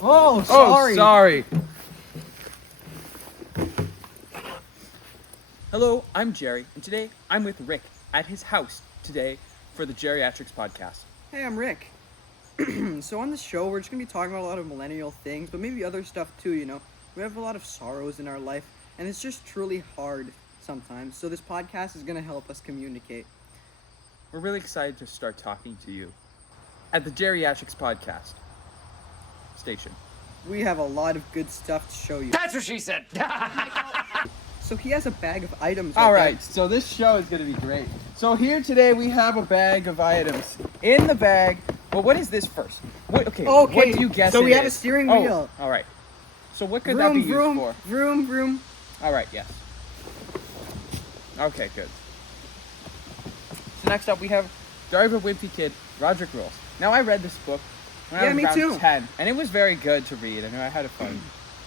Oh, sorry. Oh, sorry. Hello, I'm Jerry, and today I'm with Rick at his house today for the Geriatrics podcast. Hey, I'm Rick. So on this show, we're just going to be talking about a lot of millennial things, but maybe other stuff too, you know. We have a lot of sorrows in our life, and it's just truly hard sometimes. So this podcast is going to help us communicate. We're really excited to start talking to you at the Geriatrics podcast station. We have a lot of good stuff to show you. That's what she said. So he has a bag of items. All there. right, so this show is going to be great. So here today we have a bag of items. In the bag, well, what is this first? Okay, what do you guess So we it have a is? steering Oh, wheel. all right. So what could that be used for? Vroom. All right, yes. Okay, good. So next up we have Driver Wimpy Kid, Roderick Rules. Now I read this book when I was me around too. 10, and it was very good to read. I mean, I had fun.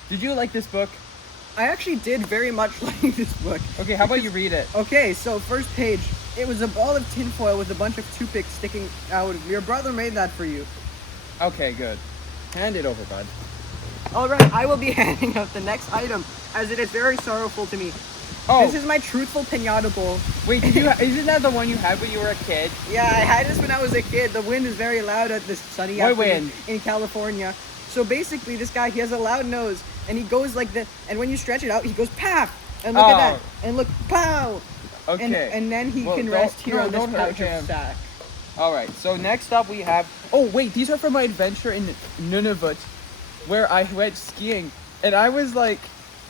Did you like this book? I actually did very much like this book. Okay, how about you read it? Okay, so first page. It was a ball of tinfoil with a bunch of toothpicks sticking out. Your brother made that for you. Okay, good. Hand it over, bud. Alright, I will be handing out the next item, as it is very sorrowful to me. Oh, This is my truthful pinata bowl. wait, isn't that the one you had when you were a kid? Yeah, I had this when I was a kid. The wind is very loud at this sunny What afternoon wind? in California. So basically, this guy, he has a loud nose, and he goes like this, and when you stretch it out, he goes, paf! And look at that, and look, pow! Okay. And then he Well, can don't- rest here no, on this don't hurt pouch him. of sack. All right, so next up we have... Oh, wait, these are from my adventure in Nunavut, where I went skiing, and I was, like,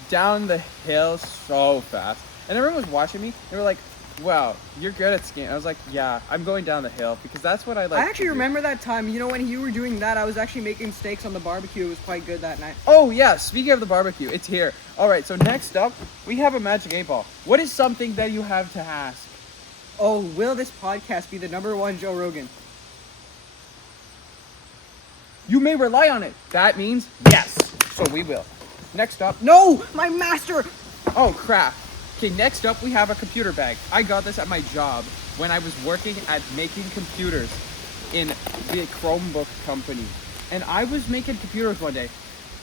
down the hill so fast. And everyone was watching me. They were like, wow, you're good at skiing. I was like, yeah, I'm going down the hill, because that's what I like I to actually do. remember that time. You know, when you were doing that, I was actually making steaks on the barbecue. It was quite good that night. Oh, yeah, speaking of the barbecue, it's here. All right, so next up, we have a Magic 8-Ball. What is something that you have to ask? Oh, will this podcast be the #1 Joe Rogan? You may rely on it. That means yes. So we will. Next up, No! My master! oh crap. Okay, next up we have a computer bag. I got this at my job when I was working at making computers in the Chromebook company. And I was making computers one day.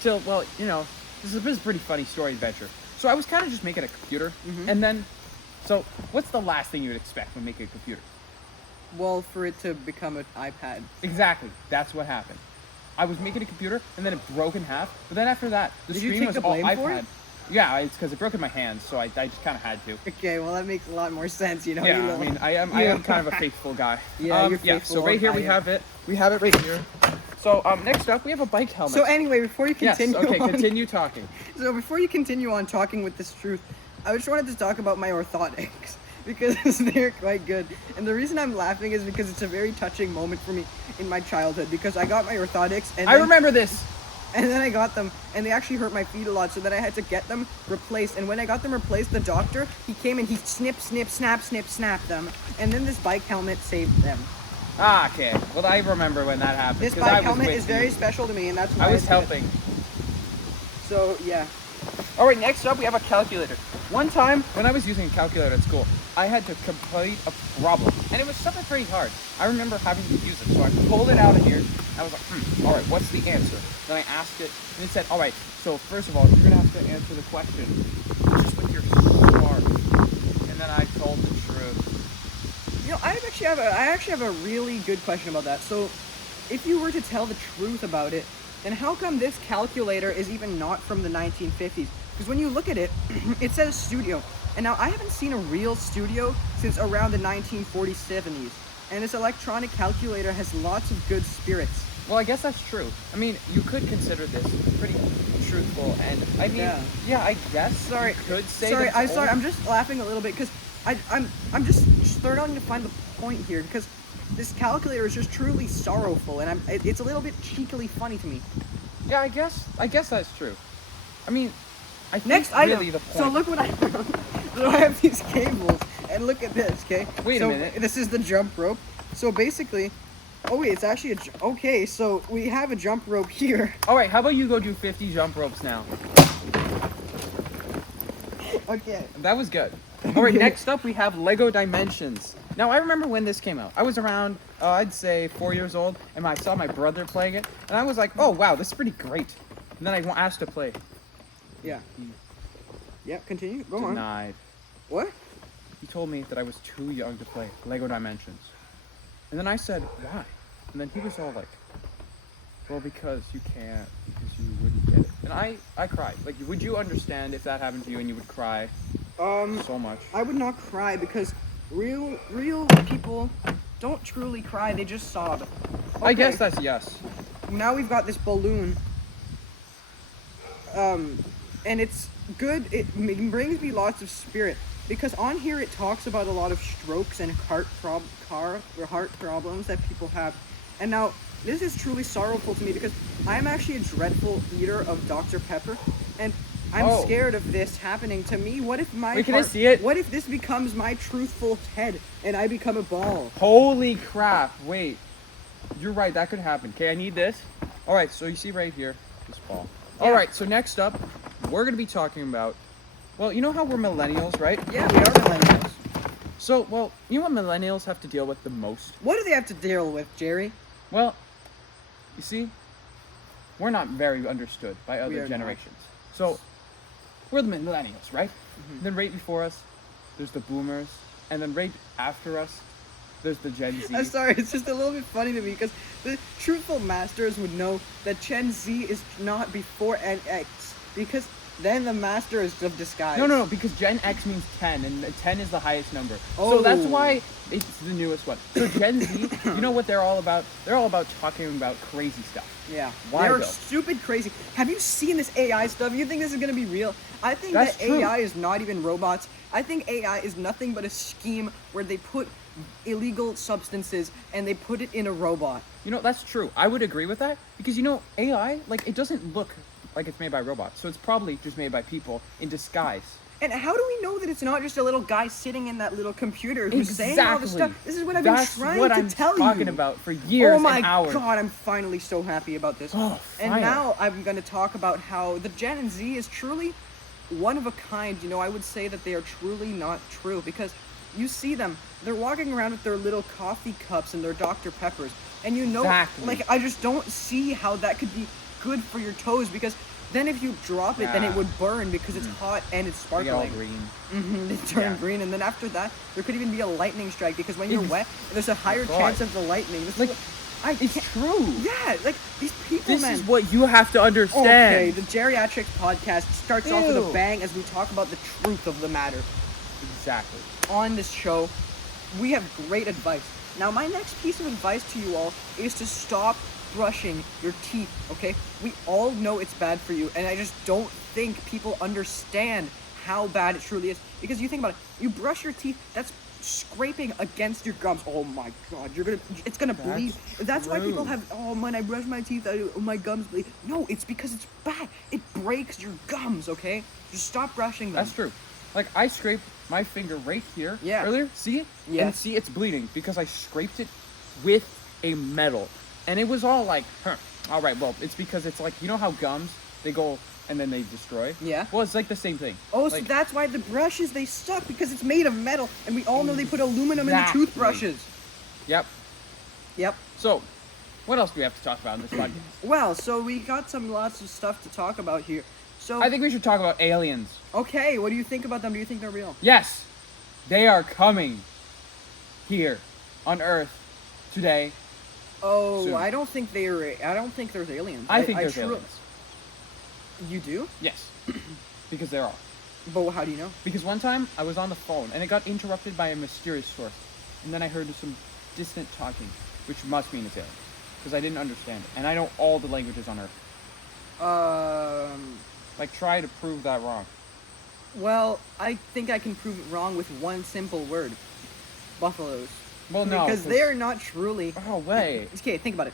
So, well, you know, this is a pretty funny story adventure. So I was kind of just making a computer. And then, so what's the last thing you would expect when making a computer? Well, for it to become an iPad. Exactly. That's what happened. I was making a computer, and then it broke in half. But then after that, the Did you screen take was the all blame for iPad. it? Yeah, it's because it broke in my hands, so I just kind of had to. Okay, well, that makes a lot more sense, you know? Yeah, you I little- mean, I am kind of a faithful guy. Yeah, you're Yeah, faithful so right here like we I am. have it. We have it right here. So next up we have a bike helmet. So anyway, before you yes, continue okay, on, continue talking. So before you continue on talking with this truth, I just wanted to talk about my orthotics because they're quite good. And the reason I'm laughing is because it's a very touching moment for me in my childhood because I got my orthotics and I remember this. And then I got them, and they actually hurt my feet a lot, so then I had to get them replaced. And when I got them replaced, the doctor, he came and he snip, snap them. And then this bike helmet saved them. Ah, okay. Well, I remember when that happened. This 'cause I bike was helmet with is very you. special to me, and that's why I was did it. helping. So, yeah. All right, next up we have a calculator. One time when I was using a calculator at school, I had to complete a problem, and it was something pretty hard. I remember having to use it, so I pulled it out of here. I was like, all right, what's the answer? Then I asked it, and it said, all right, so first of all, you're gonna have to answer the question just with your heart. And then I told the truth. You know, I actually have a really good question about that. So, if you were to tell the truth about it, then how come this calculator is even not from the 1950s? Because when you look at it, it says studio. And now I haven't seen a real studio since around the 1940s, 70s. And this electronic calculator has lots of good spirits. Well, I guess that's true. I mean, you could consider this pretty truthful, and I mean, yeah I guess Sorry, you could say. Sorry, that I'm it's sorry. old. I'm just laughing a little bit because I'm just starting to find the point here because this calculator is just truly sorrowful, and it's a little bit cheekily funny to me. Yeah, I guess that's true. I mean, I think Next item. really the point. So look what I found. So I have these cables, and look at this, okay? Wait a So minute. This is the jump rope. So basically, oh wait, it's actually okay. So we have a jump rope here. All right, how about you go do 50 jump ropes now? Okay. That was good. All right, next up we have Lego Dimensions. Now, I remember when this came out. I was around, I'd say 4 years old, and I saw my brother playing it, and I was like, oh, wow, this is pretty great. And then I asked to play. Yeah. Yeah, continue. Go on. Denied. What? He told me that I was too young to play Lego Dimensions. And then I said, why? And then he was all like, well, because you can't, because you wouldn't get it. And I cried. Like, would you understand if that happened to you and you would cry so much? I would not cry because real people don't truly cry, they just sob. Okay. I guess that's yes. Now we've got this balloon. And it's good, it brings me lots of spirit. Because on here it talks about a lot of strokes and heart problems that people have. And now, this is truly sorrowful to me because I'm actually a dreadful eater of Dr. Pepper. And I'm scared of this happening to me. What if my Wait, can I see it? What if this becomes my truthful head and I become a ball? Holy crap, wait. You're right, that could happen. Okay, I need this. Alright, so you see right here, this ball. Yeah. Alright, so next up, we're going to be talking about, well, you know how we're millennials, right? Yeah, we are millennials. So, well, you know what millennials have to deal with the most? What do they have to deal with, Jerry? Well, you see, we're not very understood by We other are generations. So, we're the millennials, right? And then right before us, there's the boomers. And then right after us, there's the Gen Z. I'm sorry, it's just a little bit funny to me because the truthful masters would know that Gen Z is not before NX because then the master is of disguise. No, because Gen X means 10, and 10 is the highest number. So that's why it's the newest one. So Gen Z, you know what they're all about? They're all about talking about crazy stuff. Yeah. Why They're though? stupid crazy. Have you seen this AI stuff? You think this is going to be real? I think That's that true. AI is not even robots. I think AI is nothing but a scheme where they put illegal substances and they put it in a robot. You know, that's true. I would agree with that because, you know, AI, like, it doesn't look like it's made by robots. So it's probably just made by people in disguise. And how do we know that it's not just a little guy sitting in that little computer who's saying all this stuff? This is what I've been trying to tell you. That's what I'm talking about for years Oh my and hours. god, I'm finally so happy about this. Oh, and finally. now I'm going to talk about how the Gen Z is truly one of a kind. You know, I would say that they are truly not true because you see them, they're walking around with their little coffee cups and their Dr. Peppers. And you know, like, I just don't see how that could be good for your toes because then if you drop it, then it would burn because it's hot and it's sparkling. They get all green. They turn green, and then after that, there could even be a lightning strike because when you're wet, there's a higher chance of the lightning. This Like, it's true. Yeah, like these people, This man. is what you have to understand. Okay, the Geriatrics podcast starts off with a Ew. bang as we talk about the truth of the matter. Exactly. On this show, we have great advice. Now, my next piece of advice to you all is to stop brushing your teeth, okay? We all know it's bad for you, and I just don't think people understand how bad it truly is. Because you think about it, you brush your teeth, that's scraping against your gums. Oh my god, it's gonna bleed. That's why people have, oh man, I brush my teeth, my gums bleed. No, it's because it's bad. It breaks your gums, okay? Just stop brushing them. That's true. Like, I scraped my finger right here earlier. See it? Yeah. And see, it's bleeding because I scraped it with a metal. And it was all like, all right, well, it's because it's like, you know how gums, they go and then they destroy? Yeah. Well, it's like the same thing. Oh, like, so that's why the brushes, they suck because it's made of metal. And we all know they put aluminum in the toothbrushes. Yep. Yep. So, what else do we have to talk about in this podcast? Well, so we got lots of stuff to talk about here. So I think we should talk about aliens. okay, what do you think about them? Do you think they're real? Yes, they are coming here on Earth today. Oh, soon. I don't think I don't think there's aliens. I think there's aliens. You do? Yes, because there are. But how do you know? Because one time I was on the phone and it got interrupted by a mysterious source, and then I heard some distant talking, which must mean it's alien, because I didn't understand it, and I know all the languages on Earth. Like, try to prove that wrong. Well, I think I can prove it wrong with one simple word. Buffaloes. Well, no. Because they're not truly... Oh, wait. Okay, think about it.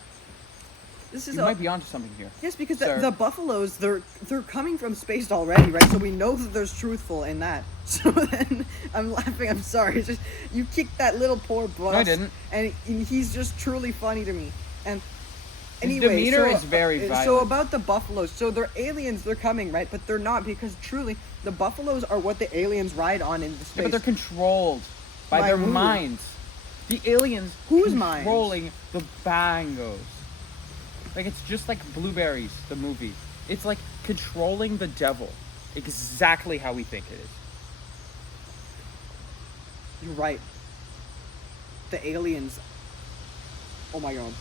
This is You might be onto something here. Yes, because Sir. the buffaloes, they're coming from space already, right? So we know that there's truthful in that. So then, I'm laughing, I'm sorry. It's just, you kicked that little poor bus. No, I didn't. And he's just truly funny to me. And Anyway, demeanor is very So violent. about the buffaloes, so they're aliens, they're coming, right? But they're not, because truly, the buffaloes are what the aliens ride on into space. Yeah, but they're controlled by By their who? minds. The aliens Whose minds? controlling the bangos. Like, it's just like Blueberries, the movie. It's like controlling the devil. Exactly how we think it is. You're right. The aliens. Oh my god.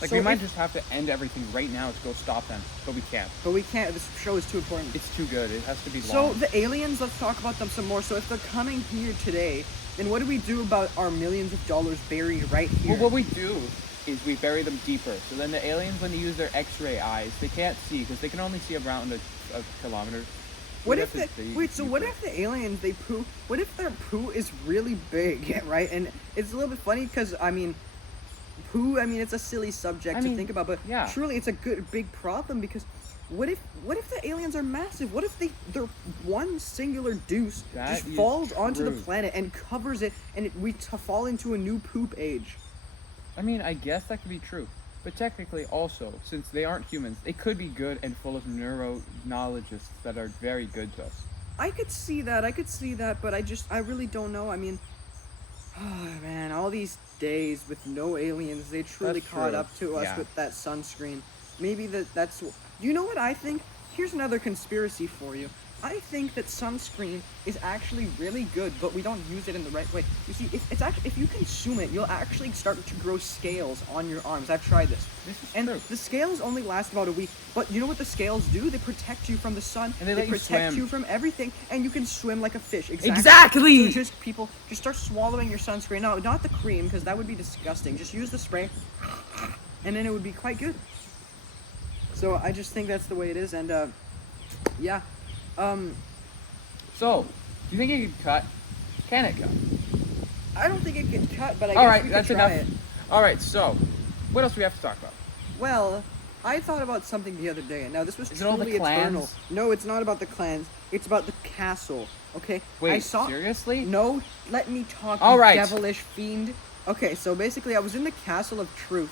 Like, So we might if- just have to end everything right now to go stop them, but we can't. But we can't, this show is too important. It's too good. It has to be So long. the aliens, let's talk about them some more. So if they're coming here today, then what do we do about our millions of dollars buried right here? Well, what we do is we bury them deeper. So then the aliens, when they use their X-ray eyes, they can't see because they can only see around a kilometer. What We if have to the dig wait? So what deeper. if the aliens they poo? What if their poo is really big, right? And it's a little bit funny because I mean, poo. I mean, it's a silly subject I to mean, think about, but yeah. truly, it's a good big problem because what if the aliens are massive? What if they're one singular deuce That just is falls onto the true. planet and covers it, and we fall into a new poop age? I mean, I guess that could be true. But technically, also, since they aren't humans, they could be good and full of neuroknologists that are very good to us. I could see that, but I really don't know. I mean, oh man, all these days with no aliens, they truly That's caught true. up to us Yeah. with that sunscreen. Maybe that's. You know what I think? Here's another conspiracy for you. I think that sunscreen is actually really good, but we don't use it in the right way. You see, if you consume it, you'll actually start to grow scales on your arms. I've tried this. This is And true. the scales only last about a week, but you know what the scales do? They protect you from the sun. And they let you protect swim. you from everything, and you can swim like a fish. Exactly! So just people, just start swallowing your sunscreen. No, not the cream, because that would be disgusting. Just use the spray, and then it would be quite good. So I just think that's the way it is, and yeah. So, do you think it could cut? Can it cut? I don't think it could cut, but I All guess right, we that's could try enough. it. All right, so what else do we have to talk about? Well, I thought about something the other day, and now this was Is it all the truly eternal. clans? No, it's not about the clans. It's about the castle. Okay. Wait, I saw. seriously? No, let me talk. All you right. Devilish fiend. Okay, so basically, I was in the castle of truth,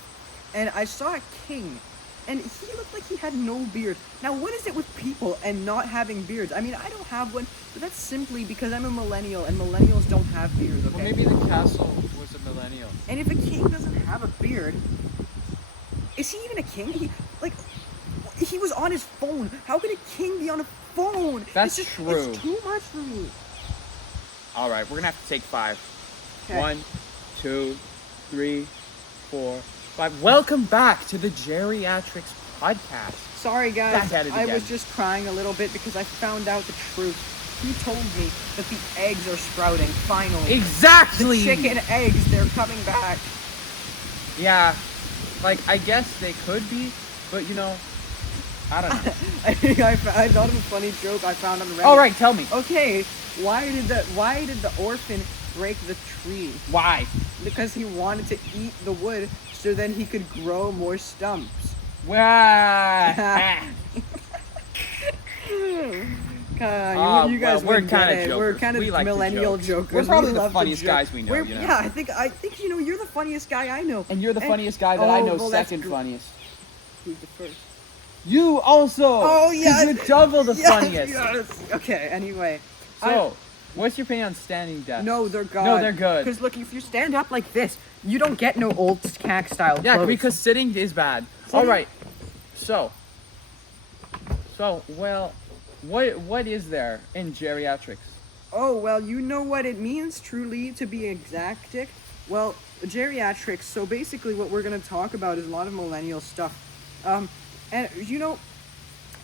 and I saw a king, and he looked like he had no beard. Now, what is it with people and not having beards? I mean, I don't have one, but that's simply because I'm a millennial, and millennials don't have beards. Okay. Well, maybe the castle was a millennial. And if a king doesn't have a beard, is he even a king? He was on his phone. How could a king be on a phone? That's it's just, true. It's too much for me. All right, we're gonna have to take 5. Okay. 1, 2, 3, 4, 5. Welcome back to the Geriatrics podcast. Sorry, guys. Back at it I again. was just crying a little bit because I found out the truth. He told me that the eggs are sprouting, finally. Exactly. The chicken eggs, they're coming back. Yeah, like I guess they could be, but you know, I don't know. I thought of a funny joke I found on Reddit. All right, tell me. Okay, why did the orphan break the tree? Why? Because he wanted to eat the wood so then he could grow more stumps. Why? You guys we're wouldn't get kinda it. jokers. We're kind of We like the millennial jokes. jokers. We're probably We the love funniest joke. guys we know, you know? Yeah, I think you're the funniest guy I know. And you're the funniest guy that I know, well, that's second gr- funniest. Who's the first? You also. Oh, 'cause yes. You're double the Yes, funniest. yes. Okay. Anyway. So, what's your opinion on standing desks? No, they're good. No, they're good. Because look, if you stand up like this, you don't get no old cack style. Yeah, clothes. because sitting is bad. Sitting- All right. So, well, what is there in geriatrics? Oh, well, you know what it means, truly, to be exactic. Well, geriatrics, so basically what we're going to talk about is a lot of millennial stuff. And you know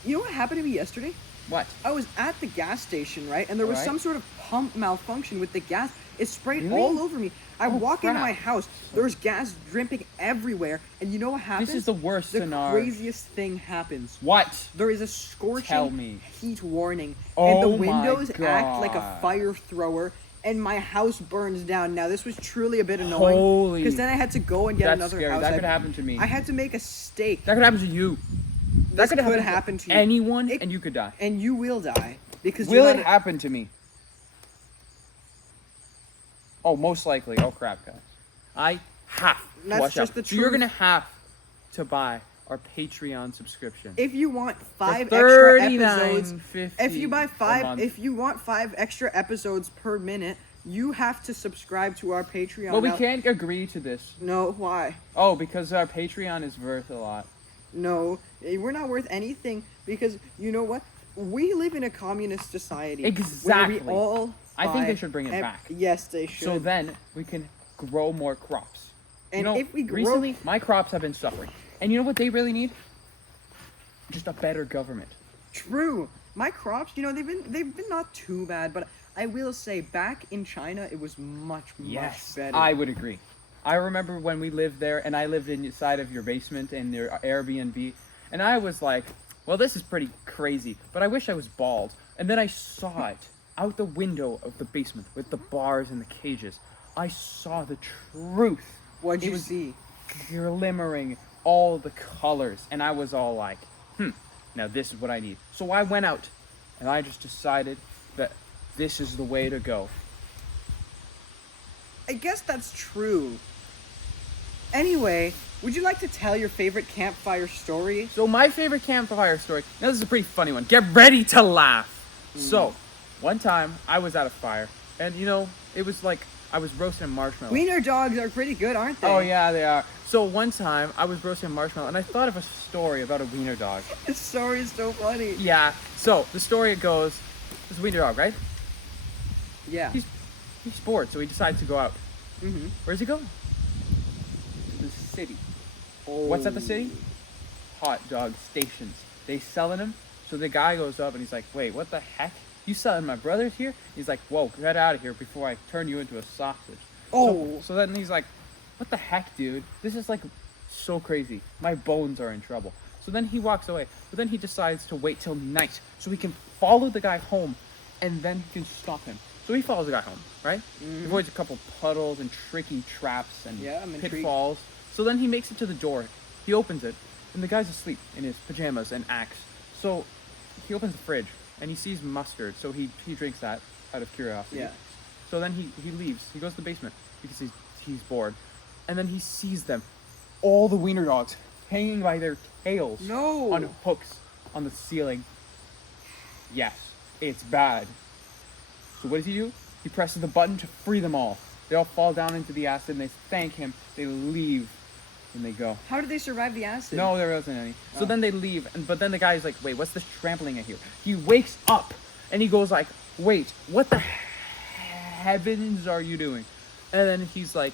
what happened to me yesterday? What? I was at the gas station, right? And there was Alright. some sort of pump malfunction with the gas. It sprayed Really? all over me. I Oh, walk into crap. my house, there's gas dripping everywhere. And you know what happens? This is the worst The scenario. craziest thing happens. What? There is a Tell scorching me. heat warning, Oh and the my windows act like a God. fire thrower, and my house burns down. Now this was truly a bit annoying, Holy- because then I had to go and get That's another scary. house. That I- could happen to me. I had to make a steak. That could happen to you. This That could happen to you. anyone, It- and you could die. and you will die because Will you're it not- happen to me? Oh, most likely. Oh crap, guys. I have to That's watch just out. the So you're truth. gonna have to buy our Patreon subscription. If you want For 5 extra episodes, $39.50 if you buy a 5, month. if you want 5 extra episodes per minute, you have to subscribe to our Patreon. Well, we Now- can't agree to this. No, why? Oh, because our Patreon is worth a lot. No, we're not worth anything because you know what? We live in a communist society. Where Exactly. we all I think buy they should bring it back. Yes, they should. So then we can grow more crops. And if we grow- recently my crops have been suffering. And you know what they really need? Just a better government. True. My crops, they've been not too bad, but I will say back in China it was much better. I would agree. I remember when we lived there, and I lived inside of your basement in your Airbnb, and I was like, well, this is pretty crazy, but I wish I was bald. And then I saw it out the window of the basement with the bars and the cages. I saw the truth. What'd It you was see? glimmering, all the colors, and I was all like, now this is what I need. So I went out, and I just decided that this is the way to go. I guess that's true. Anyway, would you like to tell your favorite campfire story? So my favorite campfire story, now this is a pretty funny one. Get ready to laugh. So, one time I was at a fire, and it was like I was roasting a marshmallow. Wiener dogs are pretty good, aren't they? Oh yeah, they are. So one time I was roasting a marshmallow, and I thought of a story about a wiener dog. This story is so funny. Yeah. So the story goes, there's a wiener dog, right? Yeah. He's bored, so he decides to go out. Mm-hmm. Where's he going? To the city. What's at the city? Hot dog stations. They selling them. So the guy goes up and he's like, wait, what the heck? You selling my brothers here? He's like, whoa, get out of here before I turn you into a sausage. Oh. So then he's like, what the heck, dude? This is like so crazy. My bones are in trouble. So then he walks away. But then he decides to wait till night so he can follow the guy home and then he can stop him. So he follows the guy home, right? He avoids a couple puddles and tricky traps and Yeah, I'm intrigued. pitfalls. So then he makes it to the door. He opens it, and the guy's asleep in his pajamas and axe. So he opens the fridge, and he sees mustard. So he drinks that out of curiosity. Yeah. So then he leaves. He goes to the basement because he's bored. And then he sees them, all the wiener dogs, hanging by their tails No. on hooks on the ceiling. Yes, it's bad. So what does he do? He presses the button to free them all. They all fall down into the acid and they thank him. They leave and they go. How did they survive the acid? No, there wasn't any. So Oh. then they leave, but then the guy's like, wait, what's this trampling I hear? He wakes up and he goes like, wait, what the heavens are you doing? And then he's like,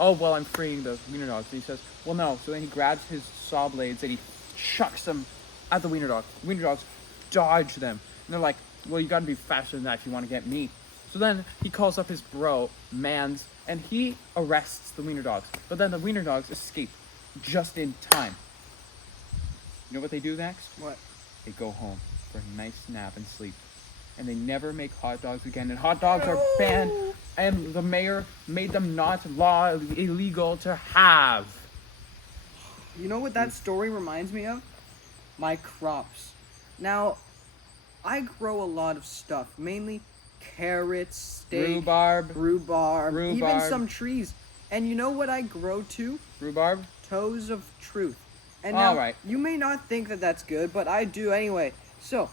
oh, well, I'm freeing the wiener dogs. And he says, well, no. So then he grabs his saw blades and he chucks them at the wiener dog. The wiener dogs dodge them. And they're like, well, you gotta be faster than that if you want to get me. So then he calls up his bro, Mans, and he arrests the wiener dogs. But then the wiener dogs escape just in time. You know what they do next? What? They go home for a nice nap and sleep. And they never make hot dogs again. And hot dogs are banned. And the mayor made them not illegal to have. You know what that story reminds me of? My crops. Now, I grow a lot of stuff, mainly carrots, steak, rhubarb, even Rhubarb. some trees. And you know what I grow too? Rhubarb? Toes of truth. And now, Alright. you may not think that that's good, but I do anyway. So,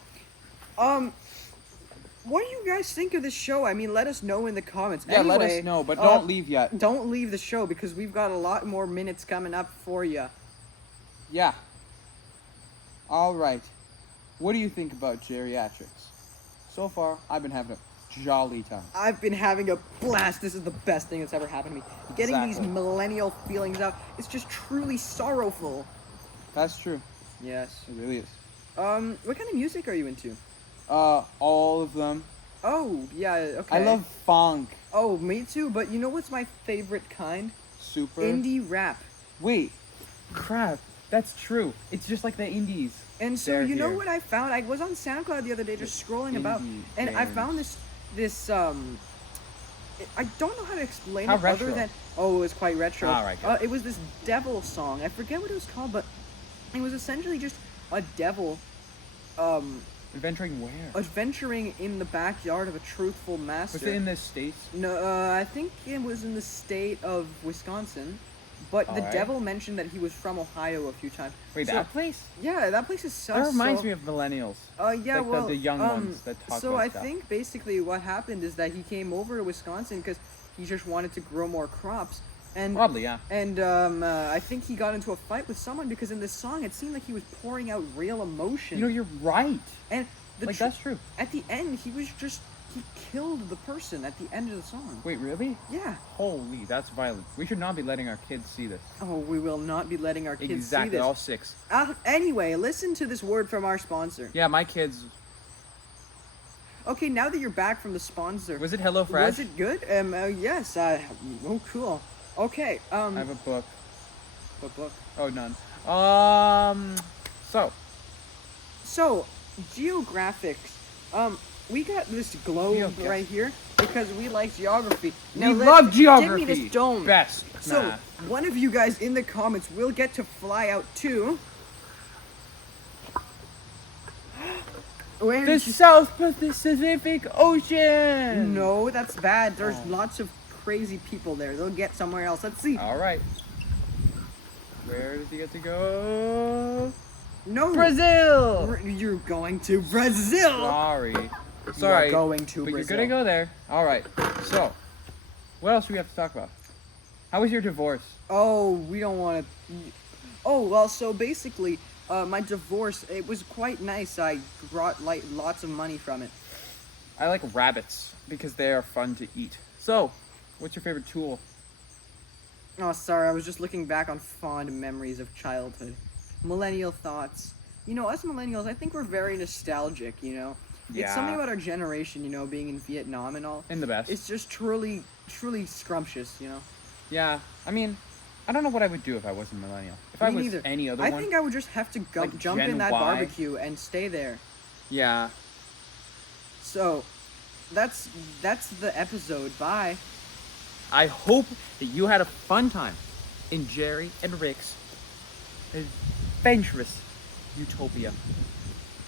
what do you guys think of this show? I mean, let us know in the comments. Yeah, let Anyway, us know, but don't leave yet. Don't leave the show because we've got a lot more minutes coming up for you. Yeah. Alright. What do you think about geriatrics? So far, I've been having a jolly time. I've been having a blast. This is the best thing that's ever happened to me. Getting these Exactly. millennial feelings out, it's just truly sorrowful. That's true. Yes. It really is. What kind of music are you into? All of them. Oh, yeah, okay. I love funk. Oh, me too, but you know what's my favorite kind? Super. Indie rap. Wait. Crap. That's true. It's just like the indies. And so They're you know here. what I found? I was on SoundCloud the other day just scrolling about, indie and I bands. found this I don't know how to explain How it retro? other than it was quite retro. All right, good. It was this devil song. I forget what it was called, but it was essentially just a devil Adventuring where? adventuring in the backyard of a truthful master. Was it in the States? No, I think it was in the state of Wisconsin. but the Alright. devil mentioned that he was from Ohio a few times. Wait, So- that place? Yeah, that place is sus. That reminds so- me of millennials. Yeah, like well, the young ones that talk so about I stuff. think basically what happened is that he came over to Wisconsin because he just wanted to grow more crops, and Probably, yeah. and I think he got into a fight with someone because in this song it seemed like he was pouring out real emotion. You know, you're right. and the Like, tr- that's true. at the end he killed the person at the end of the song. Wait, really? Yeah. Holy, that's violent. We should not be letting our kids see this. Oh, we will not be letting our kids see Exactly, this. all 6. Anyway, listen to this word from our sponsor. Yeah, my kids. Okay, now that you're back from the sponsor, Was it HelloFresh? was it good? Yes. Oh, cool. Okay. I have a book. What book? Oh, none. So, So, geographics. We got this globe Geography. right here because we like geography. we love geography. Give me this dome. Best. So, math. one of you guys in the comments will get to fly out to. Where The did you- South Pacific Ocean. No, that's bad. There's Oh. lots of crazy people there. They'll get somewhere else. Let's see. All right. Where does he get to go? No. Brazil. You're going to Brazil. Sorry. You are Sorry. going to But Brazil. you're gonna go there. All right. So, what else do we have to talk about? How was your divorce? Oh, we don't want to. Oh well, so basically, my divorce, it was quite nice. I brought like lots of money from it. I like rabbits because they are fun to eat. So, what's your favorite tool? Oh, sorry, I was just looking back on fond memories of childhood, millennial thoughts. You know, us millennials, I think we're very nostalgic. You know, it's something Yeah. about our generation. You know, being in Vietnam and all. In the best. It's just truly scrumptious. You know. Yeah. I mean, I don't know what I would do if I wasn't a millennial. If Me I was neither. any other I one. think I would just have to Like jump Gen in that Y. barbecue and stay there. Yeah. So, that's the episode. Bye. I hope that you had a fun time in Jerry and Rick's adventurous utopia.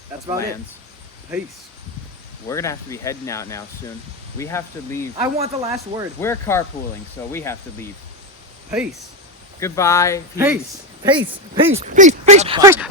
That's of about lands. it. Peace. We're gonna have to be heading out now soon. We have to leave. I want the last word. We're carpooling, so we have to leave. Peace. Goodbye. Peace. Peace. Peace. Peace. Peace. Bye-bye. Peace.